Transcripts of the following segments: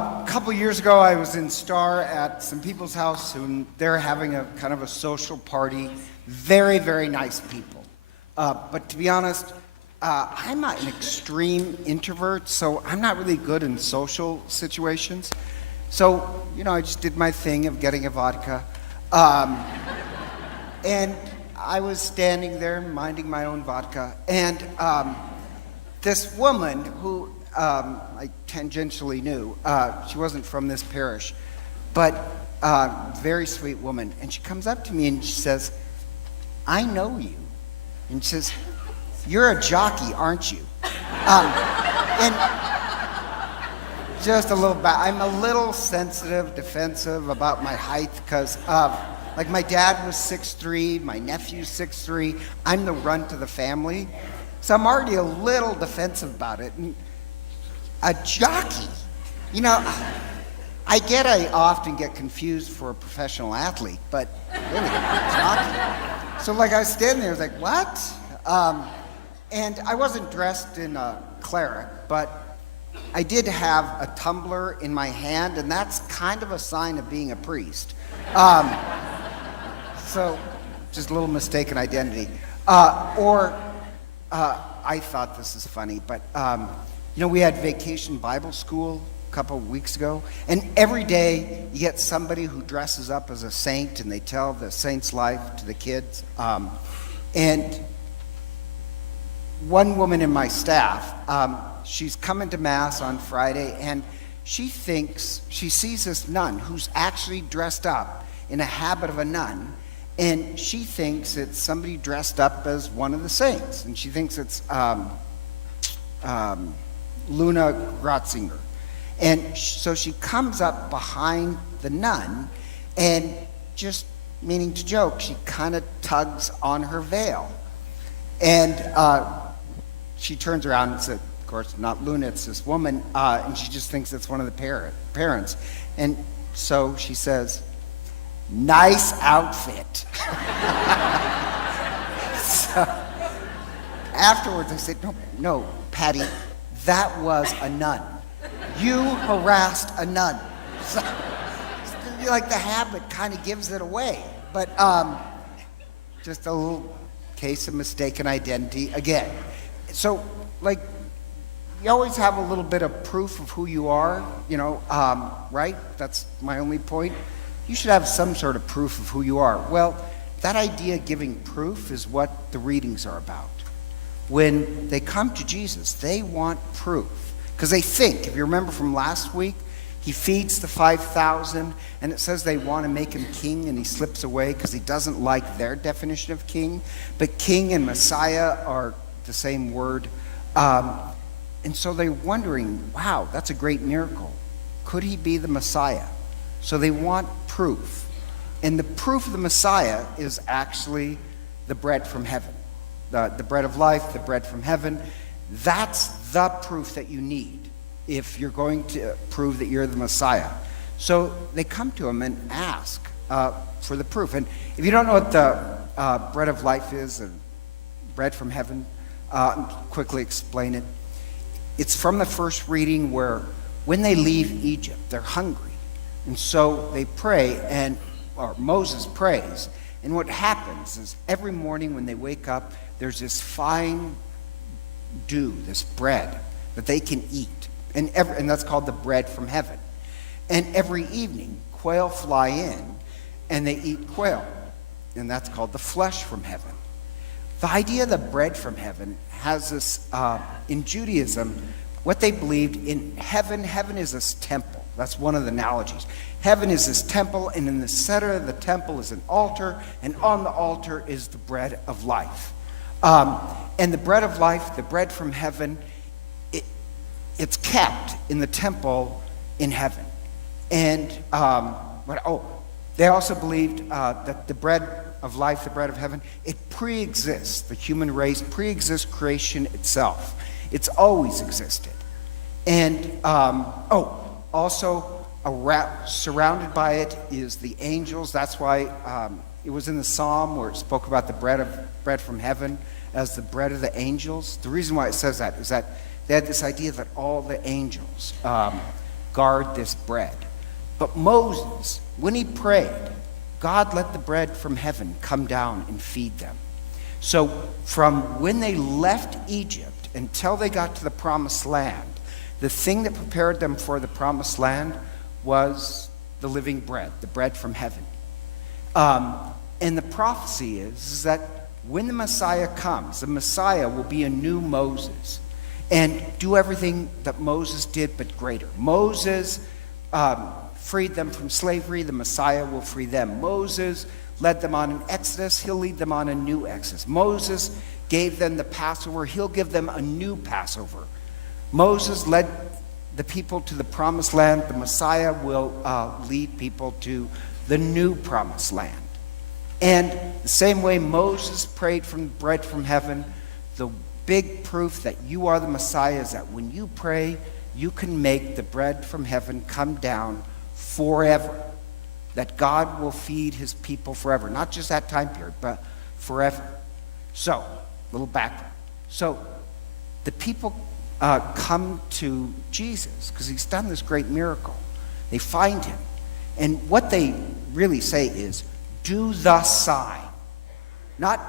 A couple years ago, I was in Star at some people's house, and they're having a kind of a social party. Very, very nice people. But to be honest, I'm not an extreme introvert, so I'm not really good in social situations. So, I just did my thing of getting a vodka. And I was standing there minding my own vodka, and this woman who I tangentially knew, she wasn't from this parish, but very sweet woman. And she comes up to me and she says, "I know you." And she says, "You're a jockey, aren't you?" And just a little bit, I'm a little sensitive, defensive about my height because like my dad was 6'3", my nephew's 6'3", I'm the runt of the family. So I'm already a little defensive about it. And a jockey, I often get confused for a professional athlete, but really, a jockey. So I was standing there, I was like, what? And I wasn't dressed in a cleric, but I did have a tumbler in my hand, and that's kind of a sign of being a priest. So just a little mistaken identity. I thought this is funny, but we had Vacation Bible School a couple of weeks ago, and every day you get somebody who dresses up as a saint, and they tell the saint's life to the kids. And one woman in my staff, she's coming to Mass on Friday, and she sees this nun who's actually dressed up in a habit of a nun, and she thinks it's somebody dressed up as one of the saints, and she thinks it's Luna Gratzinger. And so she comes up behind the nun, and just meaning to joke, she kind of tugs on her veil. And she turns around and says, of course, not Luna, it's this woman, and she just thinks it's one of the parents. And so she says, "Nice outfit." So afterwards I said, no, Patty, that was a nun. You harassed a nun. So, the habit kind of gives it away. But just a little case of mistaken identity again. So, you always have a little bit of proof of who you are, right? That's my only point. You should have some sort of proof of who you are. Well, that idea of giving proof is what the readings are about. When they come to Jesus, they want proof. Because they think, if you remember from last week, he feeds the 5,000, and it says they want to make him king, and he slips away because he doesn't like their definition of king. But king and Messiah are the same word. And so they're wondering, wow, that's a great miracle. Could he be the Messiah? So they want proof. And the proof of the Messiah is actually the bread from heaven. The bread of life, the bread from heaven. That's the proof that you need if you're going to prove that you're the Messiah. So they come to him and ask for the proof. And if you don't know what the bread of life is, or bread from heaven, I'll quickly explain it. It's from the first reading where when they leave Egypt, they're hungry. And so they pray, or Moses prays. And what happens is every morning when they wake up, there's this fine dew, this bread that they can eat. And that's called the bread from heaven. And every evening, quail fly in, and they eat quail. And that's called the flesh from heaven. The idea of the bread from heaven has this, in Judaism, what they believed in heaven is this temple. That's one of the analogies. Heaven is this temple, and in the center of the temple is an altar, and on the altar is the bread of life. And the bread of life, the bread from heaven, it's kept in the temple in heaven. And they also believed that the bread of life, the bread of heaven, it pre-exists. The human race pre-exists creation itself. It's always existed. And also surrounded by it is the angels. That's why it was in the Psalm where it spoke about the bread from heaven as the bread of the angels. The reason why it says that is that they had this idea that all the angels guard this bread. But Moses, when he prayed, God let the bread from heaven come down and feed them. So from when they left Egypt until they got to the promised land, the thing that prepared them for the promised land was the living bread, the bread from heaven. And the prophecy is that when the Messiah comes, the Messiah will be a new Moses and do everything that Moses did, but greater. Moses freed them from slavery. The Messiah will free them. Moses led them on an exodus. He'll lead them on a new exodus. Moses gave them the Passover. He'll give them a new Passover. Moses led the people to the promised land. The Messiah will lead people to the new promised land. And the same way Moses prayed from bread from heaven, the big proof that you are the Messiah is that when you pray, you can make the bread from heaven come down forever. That God will feed his people forever. Not just that time period, but forever. So, a little background. So, the people come to Jesus because he's done this great miracle. They find him. And what they really say is, do the sign. Not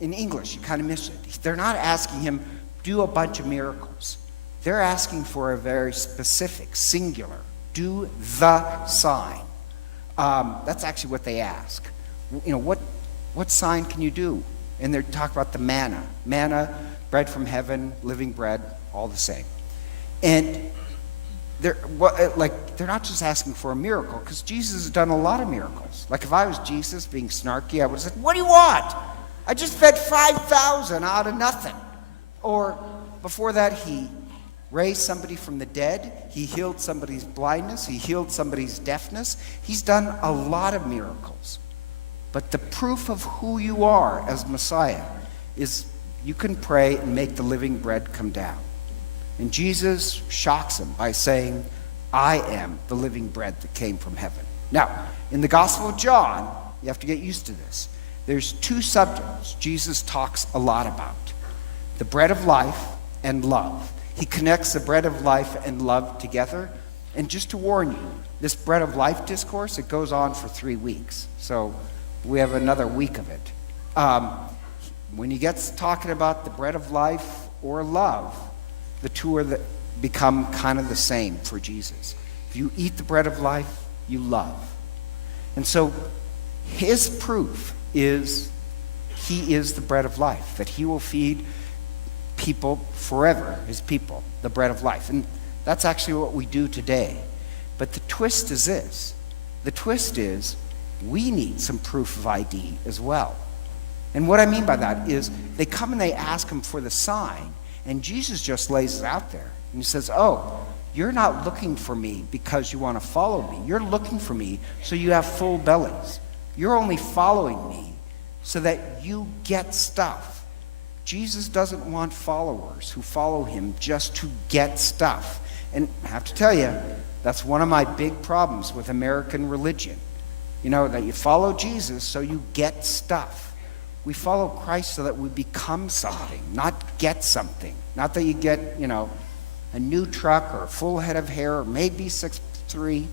in English, you kind of miss it. They're not asking him, do a bunch of miracles. They're asking for a very specific, singular, do the sign. That's actually what they ask. You know, what sign can you do? And they're talking about the manna. Manna, bread from heaven, living bread, all the same. And they're not just asking for a miracle, because Jesus has done a lot of miracles. Like if I was Jesus being snarky, I would have said, what do you want? I just fed 5,000 out of nothing. Or before that, he raised somebody from the dead. He healed somebody's blindness. He healed somebody's deafness. He's done a lot of miracles. But the proof of who you are as Messiah is you can pray and make the living bread come down. And Jesus shocks him by saying, I am the living bread that came from heaven. Now, in the Gospel of John, you have to get used to this. There's two subjects Jesus talks a lot about. The bread of life and love. He connects the bread of life and love together. And just to warn you, this bread of life discourse, it goes on for 3 weeks. So we have another week of it. When he gets talking about the bread of life or love, the two are become kind of the same for Jesus. If you eat the bread of life, you love. And so his proof is he is the bread of life, that he will feed people forever, his people, the bread of life. And that's actually what we do today. But the twist is this. The twist is we need some proof of ID as well. And what I mean by that is they come and they ask him for the sign, and Jesus just lays it out there. And he says, oh, you're not looking for me because you want to follow me. You're looking for me so you have full bellies. You're only following me so that you get stuff. Jesus doesn't want followers who follow him just to get stuff. And I have to tell you, that's one of my big problems with American religion. You know, that you follow Jesus so you get stuff. We follow Christ so that we become something, not get something. Not that you get, a new truck or a full head of hair or maybe 6'3".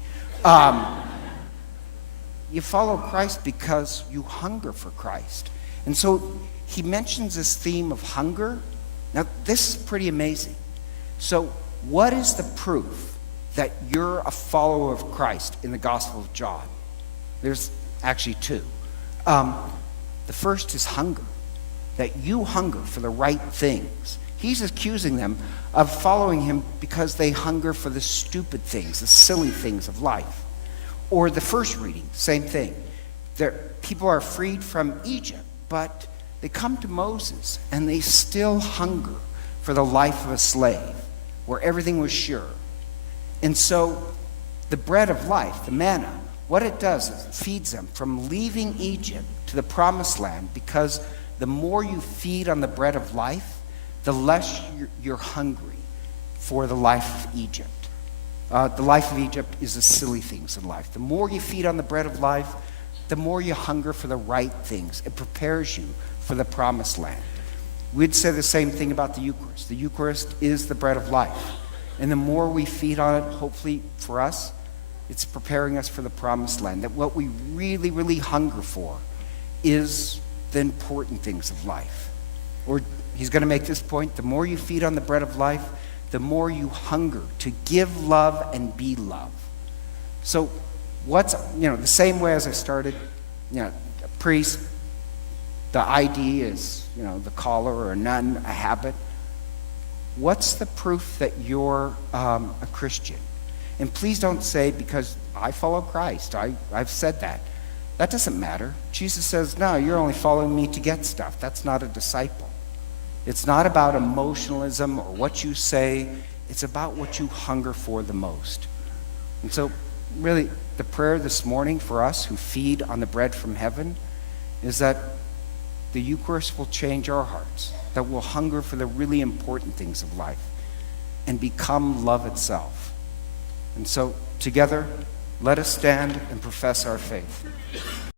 You follow Christ because you hunger for Christ. And so he mentions this theme of hunger. Now, this is pretty amazing. So what is the proof that you're a follower of Christ in the Gospel of John? There's actually two. The first is hunger, that you hunger for the right things. He's accusing them of following him because they hunger for the stupid things, the silly things of life. Or the first reading, same thing. People are freed from Egypt, but they come to Moses and they still hunger for the life of a slave, where everything was sure. And so the bread of life, the manna, what it does is it feeds them from leaving Egypt to the promised land, because the more you feed on the bread of life, the less you're hungry for the life of Egypt. The life of Egypt is the silly things in life. The more you feed on the bread of life, the more you hunger for the right things. It prepares you for the promised land. We'd say the same thing about the Eucharist. The Eucharist is the bread of life. And the more we feed on it, hopefully for us, it's preparing us for the promised land. That what we really, really hunger for is the important things of life. Or he's going to make this point, the more you feed on the bread of life, the more you hunger to give love and be love. So what's, the same way as I started, a priest, the ID is, the collar, or a nun, a habit. What's the proof that you're a Christian? And please don't say, because I follow Christ. I've said that. That doesn't matter. Jesus says, no, you're only following me to get stuff. That's not a disciple. It's not about emotionalism or what you say. It's about what you hunger for the most. And so, really, the prayer this morning for us who feed on the bread from heaven is that the Eucharist will change our hearts, that we'll hunger for the really important things of life and become love itself. And so, together, let us stand and profess our faith.